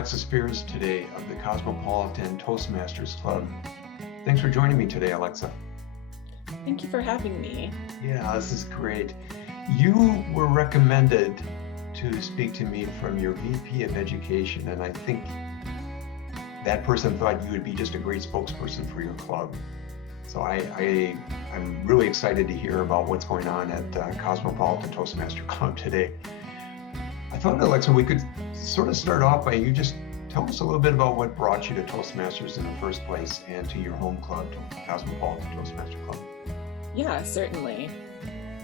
Alexa Spears today of the Cosmopolitan Toastmasters Club. Thanks for joining me today, Alexa. Thank you for having me. Yeah, this is great. You were recommended to speak to me from your VP of Education, and I think that person thought you would be just a great spokesperson for your club. So I'm really excited to hear about what's going on at Cosmopolitan Toastmaster Club today. I thought, Alexa, we could sort of start off by you just tell us a little bit about what brought you to Toastmasters in the first place and to your home club, Cosmopolitan Toastmaster Club. Yeah, certainly.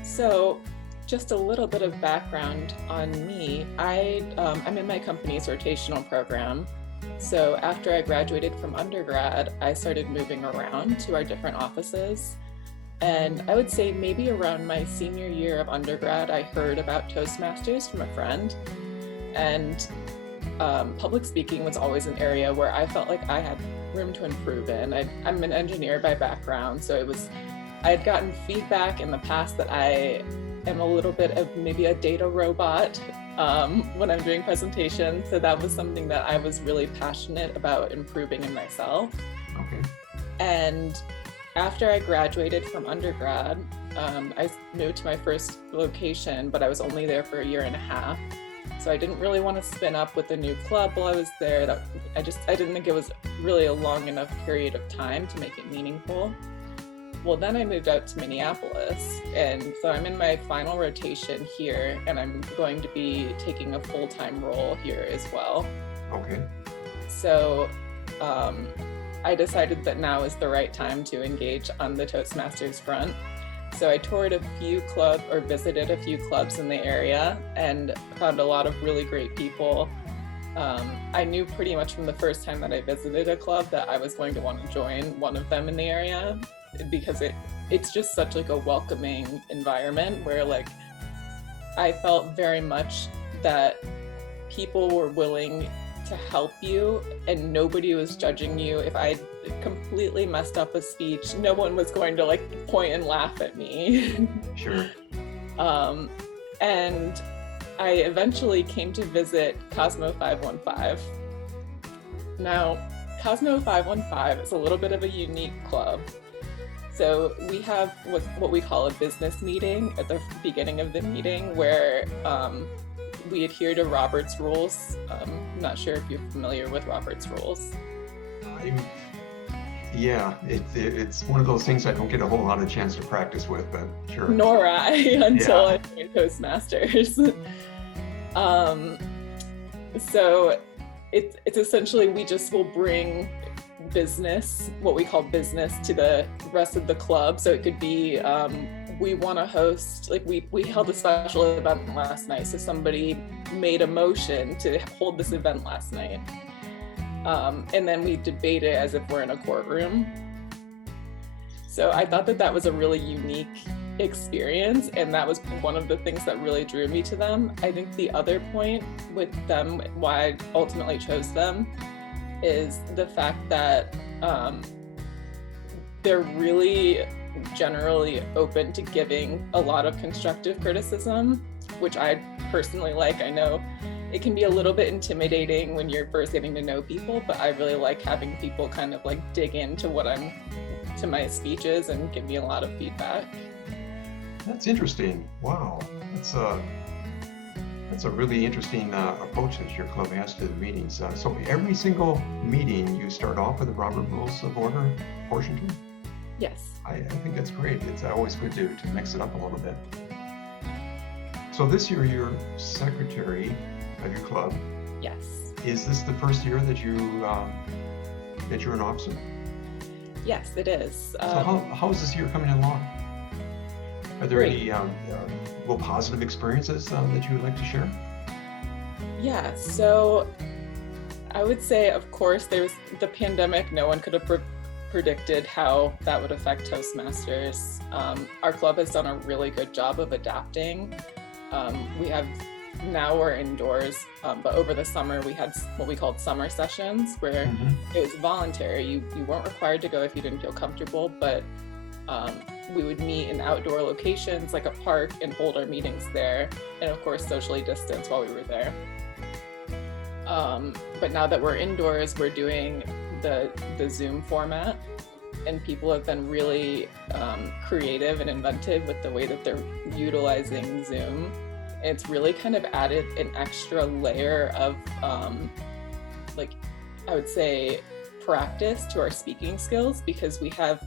So just a little bit of background on me. I'm in my company's rotational program. So after I graduated from undergrad, I started moving around to our different offices. And I would say maybe around my senior year of undergrad, I heard about Toastmasters from a friend. And public speaking was always an area where I felt like I had room to improve in. I'm an engineer by background, so I had gotten feedback in the past that I am a little bit of maybe a data robot when I'm doing presentations. So that was something that I was really passionate about improving in myself. Okay. And after I graduated from undergrad, I moved to my first location, but I was only there for a year and a half. So I didn't really want to spin up with a new club while I was there. I didn't think it was really a long enough period of time to make it meaningful. Well, then I moved out to Minneapolis, and so I'm in my final rotation here, and I'm going to be taking a full-time role here as well. Okay. So I decided that now is the right time to engage on the Toastmasters front. So I toured visited a few clubs in the area and found a lot of really great people. I knew pretty much from the first time that I visited a club that I was going to want to join one of them in the area, because it's just such like a welcoming environment where like I felt very much that people were willing to help you and nobody was judging you. If I completely messed up a speech, no one was going to like point and laugh at me. Sure. And I eventually came to visit Cosmo 515. Now, Cosmo 515 is a little bit of a unique club. So we have what we call a business meeting at the beginning of the meeting where we adhere to Robert's rules. I'm not sure if you're familiar with Robert's rules. Yeah, it's one of those things I don't get a whole lot of chance to practice with, but sure. Nor I, until I joined Toastmasters. So it's essentially we just will bring business, what we call business, to the rest of the club. So it could be we want to host, like we held a special event last night, so somebody made a motion to hold this event last night, and then we debate it as if we're in a courtroom. So I thought that was a really unique experience, and that was one of the things that really drew me to them. I think the other point with them, why I ultimately chose them, is the fact that they're really generally open to giving a lot of constructive criticism, which I personally like. I know it can be a little bit intimidating when you're first getting to know people, but I really like having people kind of like dig into to my speeches and give me a lot of feedback. That's interesting. Wow. That's a really interesting approach that your club has to the meetings. So every single meeting you start off with the Robert Rules of Order portion to? Yes. I think that's great. It's always good to mix it up a little bit. So this year you're secretary of your club. Yes. Is this the first year that you're an officer? Yes, it is. So how is this year coming along? Are there Great. any real positive experiences that you would like to share? Yeah, so I would say, of course, there's the pandemic. No one could have predicted how that would affect Toastmasters. Our club has done a really good job of adapting. Now we're indoors, but over the summer we had what we called summer sessions where it was voluntary. You weren't required to go if you didn't feel comfortable, but we would meet in outdoor locations like a park and hold our meetings there, and of course socially distance while we were there. But now that we're indoors, we're doing the Zoom format, and people have been really creative and inventive with the way that they're utilizing Zoom. It's really kind of added an extra layer of like, I would say, practice to our speaking skills, because we have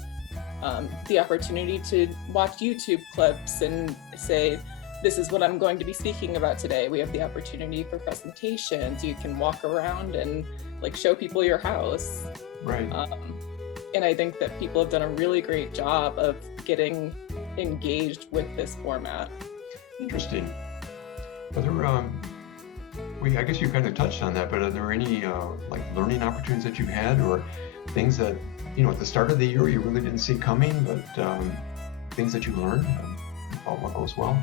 the opportunity to watch YouTube clips and say, this is what I'm going to be speaking about today. We have the opportunity for presentations. You can walk around and like show people your house. Right. And I think that people have done a really great job of getting engaged with this format. Interesting. Are there, I guess you kind of touched on that, but are there any like learning opportunities that you've had, or things that, at the start of the year you really didn't see coming, but things that you learned about what goes well?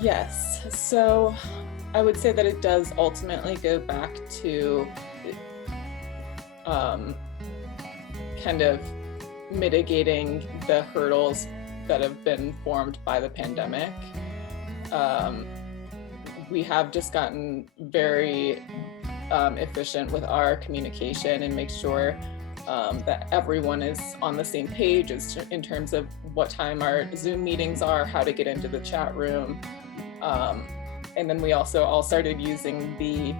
Yes. So I would say that it does ultimately go back to kind of mitigating the hurdles that have been formed by the pandemic. We have just gotten very efficient with our communication and make sure that everyone is on the same page in terms of what time our Zoom meetings are, how to get into the chat room. And then we also all started using the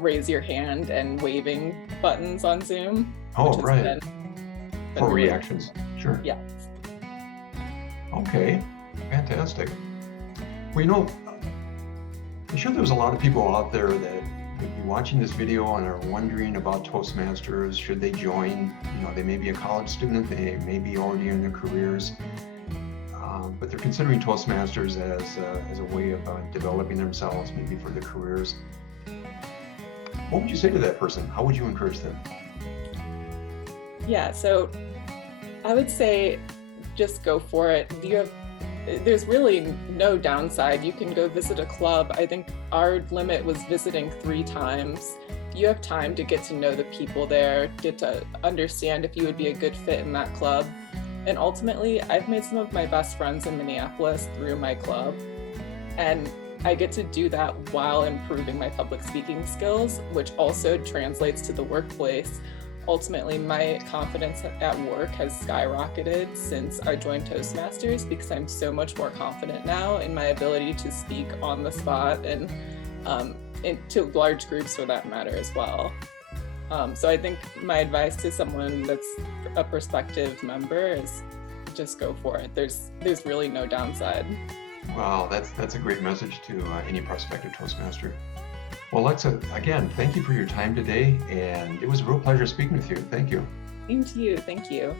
raise your hand and waving buttons on Zoom. Oh, right. Been For really reactions. Sure. Yeah. Okay. Fantastic. Well, I'm sure there's a lot of people out there that would be watching this video and are wondering about Toastmasters. Should they join? They may be a college student, they may be already in their careers, but they're considering Toastmasters as a way of developing themselves, maybe for their careers. What would you say to that person? How would you encourage them? Yeah, so I would say just go for it. There's really no downside. You can go visit a club. I think our limit was visiting 3 times. You have time to get to know the people there, get to understand if you would be a good fit in that club. And ultimately, I've made some of my best friends in Minneapolis through my club. And I get to do that while improving my public speaking skills, which also translates to the workplace. Ultimately, my confidence at work has skyrocketed since I joined Toastmasters, because I'm so much more confident now in my ability to speak on the spot and to large groups for that matter as well. So I think my advice to someone that's a prospective member is just go for it. There's really no downside. Wow, that's a great message to any prospective Toastmaster. Well, Alexa, again, thank you for your time today, and it was a real pleasure speaking with you. Thank you. Same to you. Thank you.